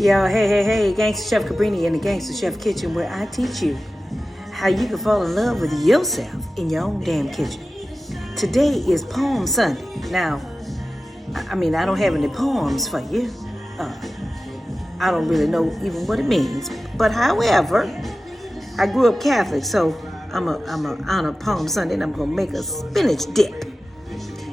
Y'all, hey, Gangsta Chef Cabrini in the Gangsta Chef Kitchen, where I teach you how you can fall in love with yourself in your own damn kitchen. Today is Poem Sunday. Now, I don't have any poems for you. I don't really know even what it means. But however, I grew up Catholic, so I'm a honor Poem Sunday, and I'm gonna make a spinach dip.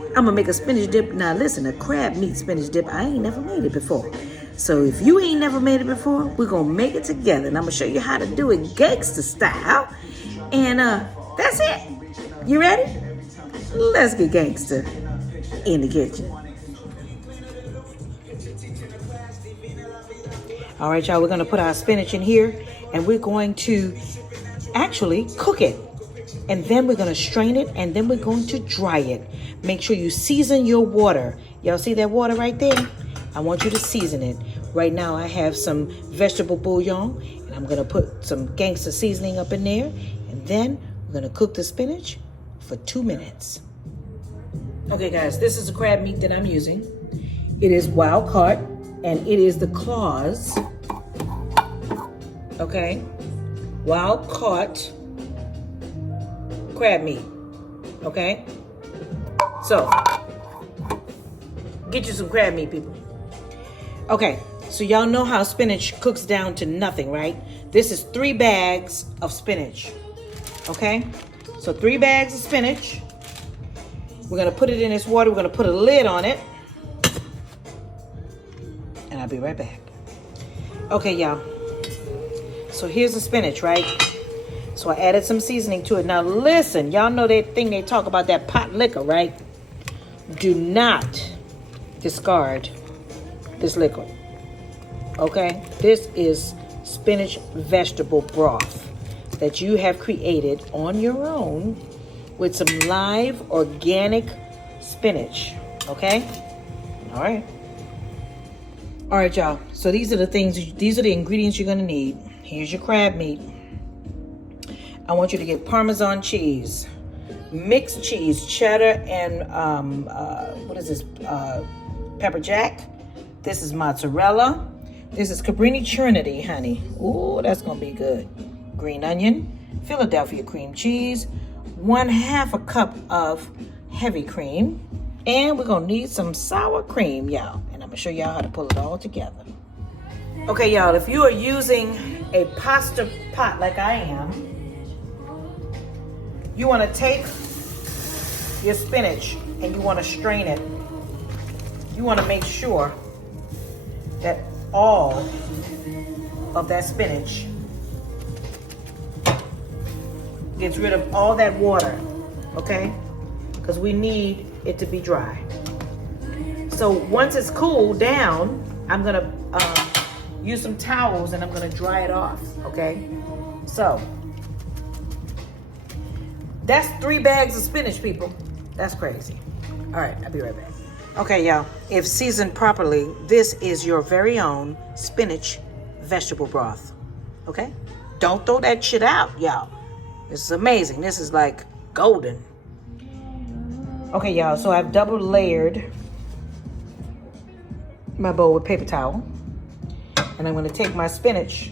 I'm gonna make a spinach dip. Now listen, a crab meat spinach dip. I ain't never made it before. So if you ain't never made it before, we're gonna make it together. And I'm gonna show you how to do it gangster style. And that's it. You ready? Let's get gangster in the kitchen. All right, y'all, we're gonna put our spinach in here and we're going to actually cook it. And then we're gonna strain it and then we're going to dry it. Make sure you season your water. Y'all see that water right there? I want you to season it. Right now I have some vegetable bouillon and I'm gonna put some gangster seasoning up in there. And then we're gonna cook the spinach for 2 minutes. Okay guys, this is the crab meat that I'm using. It is wild caught and it is the claws. Okay, wild caught crab meat. Okay, so get you some crab meat, people. Okay, so y'all know how spinach cooks down to nothing, right? This is 3 bags of spinach. Okay, so 3 bags of spinach. We're gonna put it in this water. We're gonna put a lid on it, and I'll be right back. Okay, y'all. So here's the spinach, right? So I added some seasoning to it. Now listen, y'all know that thing they talk about, that pot liquor, right? Do not discard this liquid. Okay? This is spinach vegetable broth that you have created on your own with some live organic spinach. Okay? All right. All right, y'all. So these are the ingredients you're gonna need. Here's your crab meat. I want you to get Parmesan cheese, mixed cheese, cheddar, and what is this? Pepper jack. This is mozzarella. This is Cabrini Trinity, honey. Ooh, that's gonna be good. Green onion, Philadelphia cream cheese, 1/2 cup of heavy cream, and we're gonna need some sour cream, y'all. And I'm gonna show y'all how to pull it all together. Okay, y'all, if you are using a pasta pot like I am, you want to take your spinach and you want to strain it. You want to make sure that all of that spinach gets rid of all that water, okay? Because we need it to be dry. So once it's cooled down, I'm gonna use some towels and I'm gonna dry it off, okay? So that's 3 bags of spinach, people. That's crazy. All right, I'll be right back. Okay, y'all, if seasoned properly, this is your very own spinach vegetable broth, okay? Don't throw that shit out, y'all. This is amazing. This is like golden. Okay, y'all, so I've double layered my bowl with paper towel. And I'm gonna take my spinach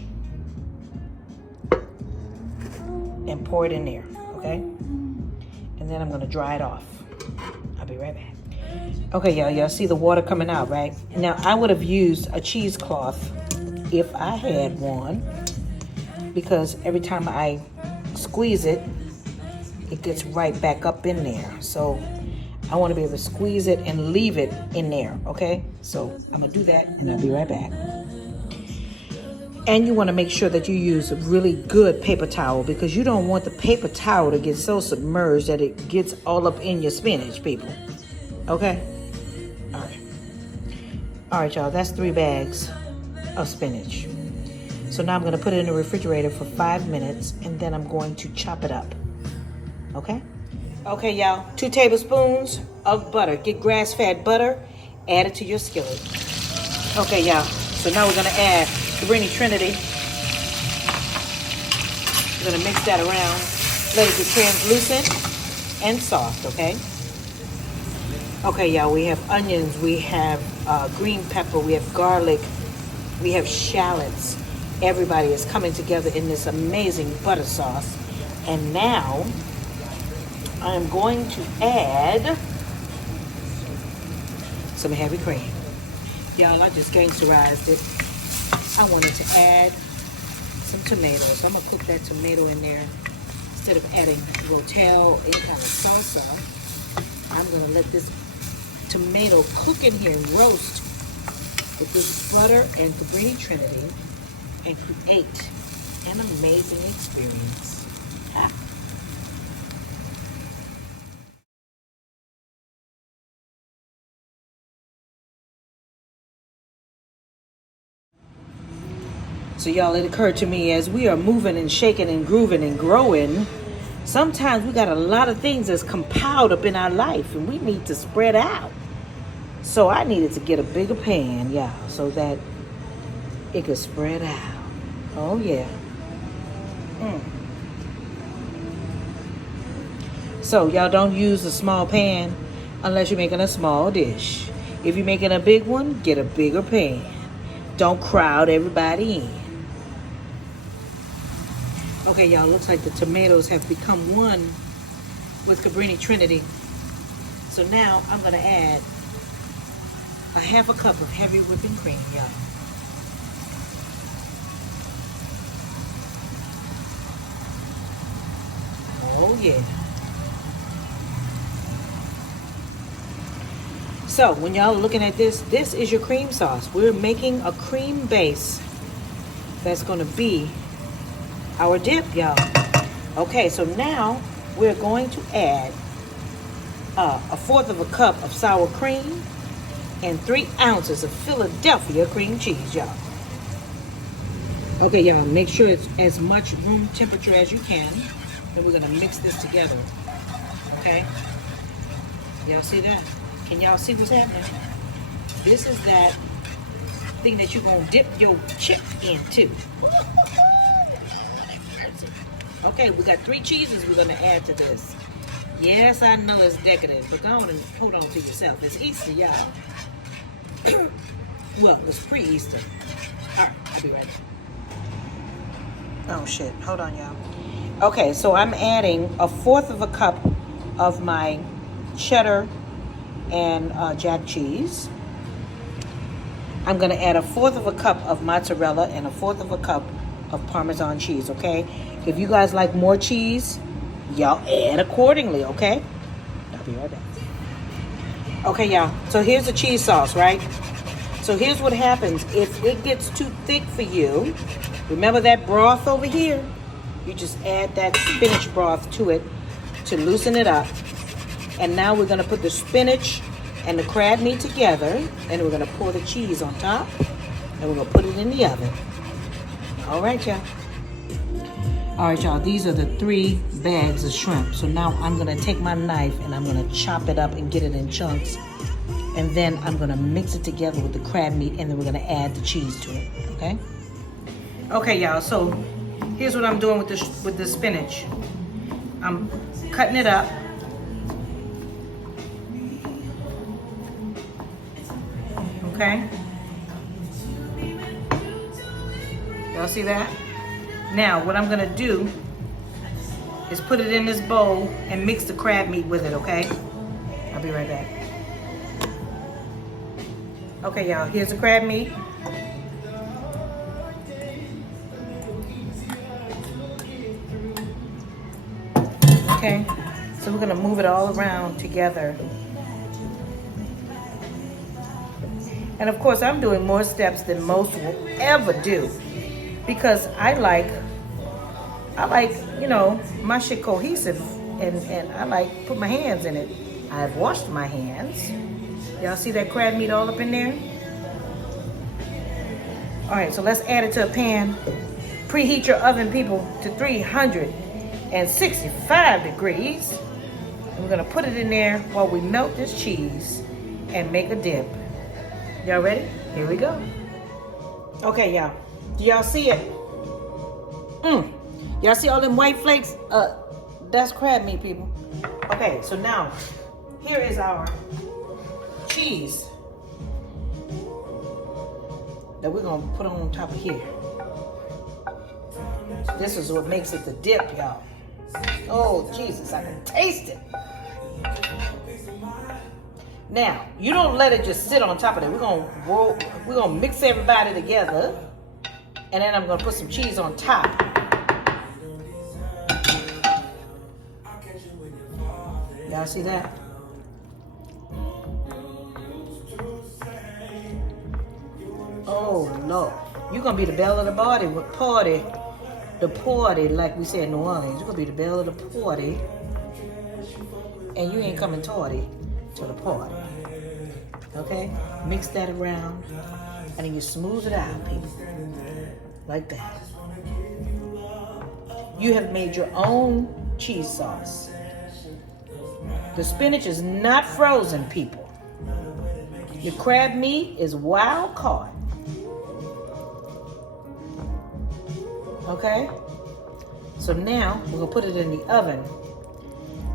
and pour it in there, okay? And then I'm gonna dry it off. I'll be right back. Okay, y'all see the water coming out, right? Now, I would have used a cheesecloth if I had one, because every time I squeeze it, it gets right back up in there. So I want to be able to squeeze it and leave it in there, okay? So I'm gonna do that and I'll be right back. And you want to make sure that you use a really good paper towel, because you don't want the paper towel to get so submerged that it gets all up in your spinach, people. Okay? All right. All right, y'all. That's 3 bags of spinach. So now I'm going to put it in the refrigerator for 5 minutes, and then I'm going to chop it up. Okay? Okay, y'all. 2 tablespoons of butter. Get grass-fed butter. Add it to your skillet. Okay, y'all. So now we're going to add Cabrini Trinity. We're gonna mix that around, let it get translucent and soft, okay? Okay, y'all, we have onions, we have green pepper, we have garlic, We have shallots. Everybody is coming together in this amazing butter sauce. And now I'm going to add some heavy cream. Y'all, I just gangsterized it. I wanted to add some tomatoes. I'm gonna cook that tomato in there. Instead of adding rotel, any kind of salsa, I'm gonna let this tomato cook in here and roast with this butter and cabrini trinity and create an amazing experience. Ah. So y'all, it occurred to me as we are moving and shaking and grooving and growing, sometimes we got a lot of things that's compiled up in our life and we need to spread out. So I needed to get a bigger pan, y'all, so that it could spread out. Oh yeah. So y'all, don't use a small pan unless you're making a small dish. If you're making a big one, get a bigger pan. Don't crowd everybody in. Okay, y'all, looks like the tomatoes have become one with cabrini trinity. So now I'm gonna add a half a cup of heavy whipping cream, y'all. Oh yeah. So when y'all are looking at this, this is your cream sauce. We're making a cream base that's gonna be our dip, y'all. Okay, so now we're going to add a fourth of a cup of sour cream and 3 ounces of Philadelphia cream cheese, y'all. Okay, y'all, make sure it's as much room temperature as you can. And we're gonna mix this together, okay? Y'all see that? Can y'all see what's happening? This is that thing that you're gonna dip your chip into. Okay, we got 3 cheeses we're gonna add to this. Yes, I know it's decadent, but go on and hold on to yourself. It's Easter, y'all. Well, it's pre-Easter. All right, I'll be right back. Oh shit, hold on, y'all. Okay, so I'm adding a fourth of a cup of my cheddar and jack cheese. I'm gonna add a fourth of a cup of mozzarella and a fourth of a cup of Parmesan cheese, okay? If you guys like more cheese, y'all add accordingly, okay? I'll be right back. Okay, y'all, so here's the cheese sauce, right? So here's what happens. If it gets too thick for you, remember that broth over here? You just add that spinach broth to it to loosen it up. And now we're gonna put the spinach and the crab meat together, and we're gonna pour the cheese on top, and we're gonna put it in the oven. All right, y'all. All right, y'all, these are the 3 bags of shrimp. So now I'm gonna take my knife and I'm gonna chop it up and get it in chunks. And then I'm gonna mix it together with the crab meat, and then we're gonna add the cheese to it, okay? Okay, y'all, so here's what I'm doing with the spinach. I'm cutting it up. Okay? Y'all see that? Now, what I'm gonna do is put it in this bowl and mix the crab meat with it, okay? I'll be right back. Okay, y'all, here's the crab meat. Okay, so we're gonna move it all around together. And of course, I'm doing more steps than most will ever do, because I like, you know, my shit cohesive, and I like put my hands in it. I've washed my hands. Y'all see that crab meat all up in there? All right, so let's add it to a pan. Preheat your oven, people, to 365 degrees. And we're gonna put it in there while we melt this cheese and make a dip. Y'all ready? Here we go. Okay, y'all. Do y'all see it? Y'all see all them white flakes? That's crab meat, people. Okay, so now, here is our cheese. that we're gonna put on top of here. This is what makes it the dip, y'all. Oh, Jesus, I can taste it. Now, you don't let it just sit on top of it. We're gonna mix everybody together. And then I'm gonna put some cheese on top. Y'all see that? Oh Lord. You're gonna be the belle of the party. The party, like we say in New Orleans. You're gonna be the belle of the party. And you ain't coming tardy to the party. Okay? Mix that around. And then you smooth it out, people. Like that. You have made your own cheese sauce. The spinach is not frozen, people. Your crab meat is wild caught. Okay? So now we're gonna put it in the oven.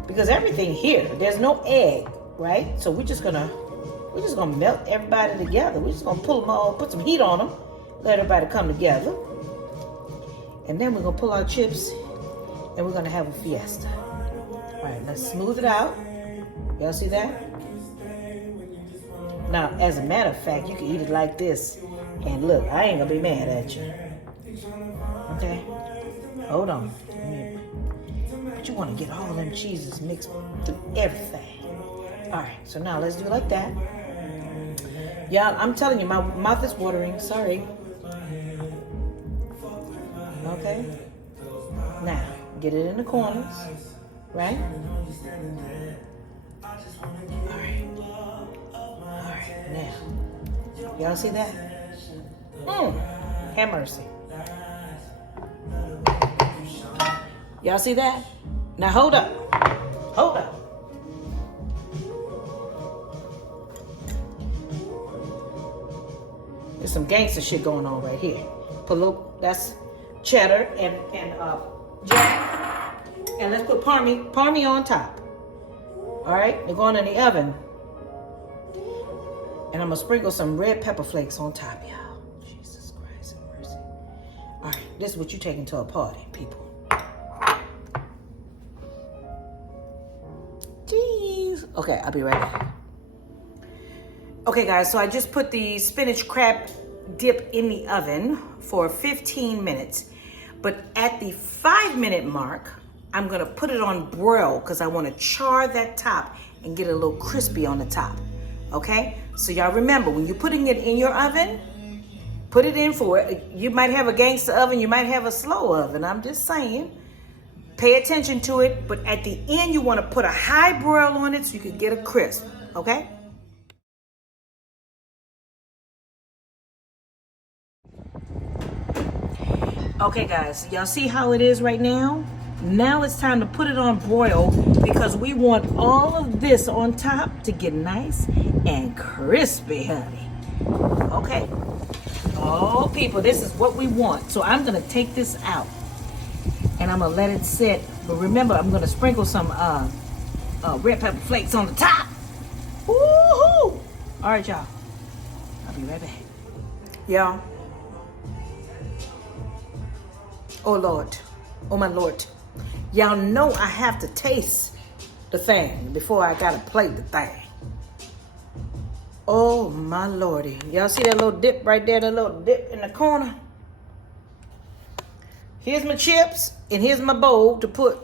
Because everything here, there's no egg, right? So we're just gonna melt everybody together. We're just gonna pull them all, put some heat on them, let everybody come together. And then we're gonna pull our chips and we're gonna have a fiesta. All right, let's smooth it out. Y'all see that? Now, as a matter of fact, you can eat it like this. And look, I ain't gonna be mad at you. Okay? Hold on. But you wanna get all them cheeses mixed through everything. All right, so now let's do it like that. Y'all, I'm telling you, my mouth is watering. Sorry. Okay. Now, get it in the corners, right? All right. Now, y'all see that? Have mercy. Y'all see that? Now hold up. Hold up. There's some gangster shit going on right here. That's cheddar and jam. And let's put parmy on top. All right, they're going in the oven. And I'm gonna sprinkle some red pepper flakes on top, y'all. Jesus Christ have mercy. All right, this is what you taking to a party, people. Jeez. Okay, I'll be right back. Okay, guys, so I just put the spinach crab dip in the oven for 15 minutes. But at the 5-minute mark, I'm gonna put it on broil because I wanna char that top and get it a little crispy on the top, okay? So y'all remember, when you're putting it in your oven, put it in for it. You might have a gangster oven, you might have a slow oven, I'm just saying. Pay attention to it, but at the end, you wanna put a high broil on it so you can get a crisp, okay? Okay guys, y'all see how it is right now? Now it's time to put it on broil because we want all of this on top to get nice and crispy, honey. Okay. Oh, people, this is what we want. So I'm gonna take this out and I'm gonna let it sit. But remember, I'm gonna sprinkle some red pepper flakes on the top. Woohoo! All right, y'all. I'll be right back. Y'all. Oh Lord, oh my Lord. Y'all know I have to taste the thing before I gotta plate the thing. Oh my Lordy. Y'all see that little dip right there, that little dip in the corner? Here's my chips and here's my bowl to put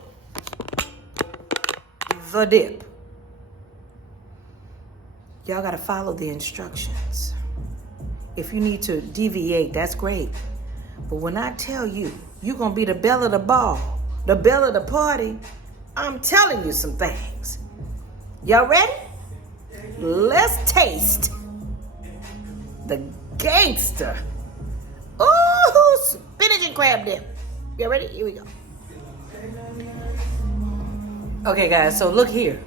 the dip. Y'all gotta follow the instructions. If you need to deviate, that's great. But when I tell you, you're gonna be the belle of the ball, the belle of the party, I'm telling you some things. Y'all ready? Let's taste the gangster. Ooh, spinach and crab dip. Y'all ready? Here we go. Okay, guys, so look here.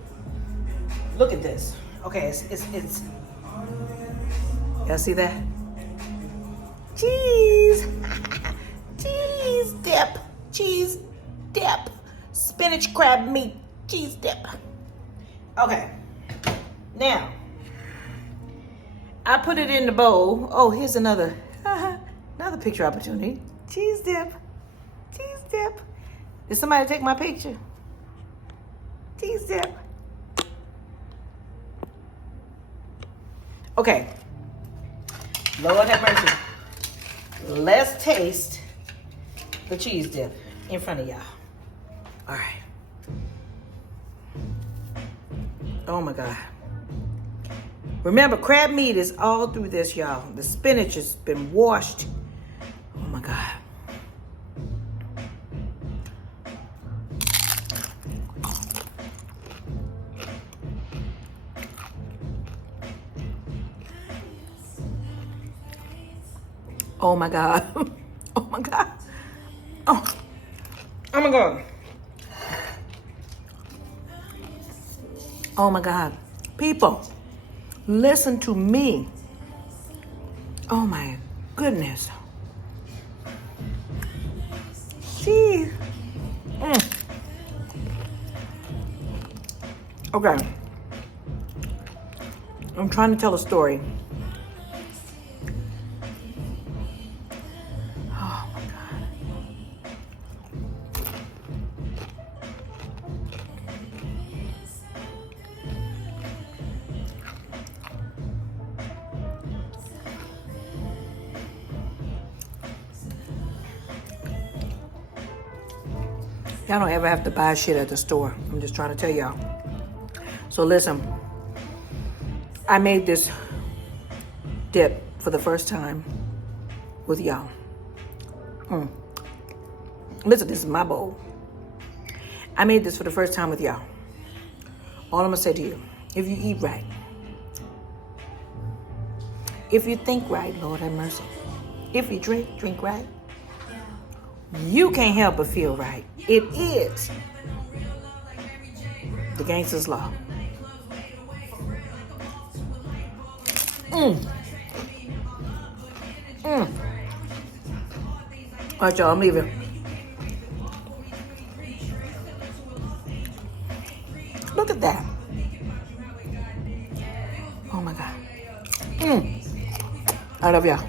Look at this. Okay, it's y'all see that? Cheese. Cheese dip. Cheese dip. Spinach crab meat cheese dip. Okay. Now, I put it in the bowl. Oh, here's another. Another picture opportunity. Cheese dip. Cheese dip. Did somebody take my picture? Cheese dip. Okay. Lord have mercy. Let's taste the cheese dip in front of y'all. All right. Oh my God. Remember, crab meat is all through this, y'all. The spinach has been washed. Oh my God. Oh my God. Oh my God. Oh. Oh my God. Oh my God. People, listen to me. Oh my goodness. Jeez. Okay. I'm trying to tell a story. Oh my God. Y'all don't ever have to buy shit at the store. I'm just trying to tell y'all. So listen, I made this dip for the first time with y'all. Listen, this is my bowl. I made this for the first time with y'all. All I'm gonna say to you, if you eat right, if you think right, Lord have mercy, if you drink right, you can't help but feel right. It is the gangster's law. All right, y'all, I'm leaving. Look at that. Oh my God. I love y'all.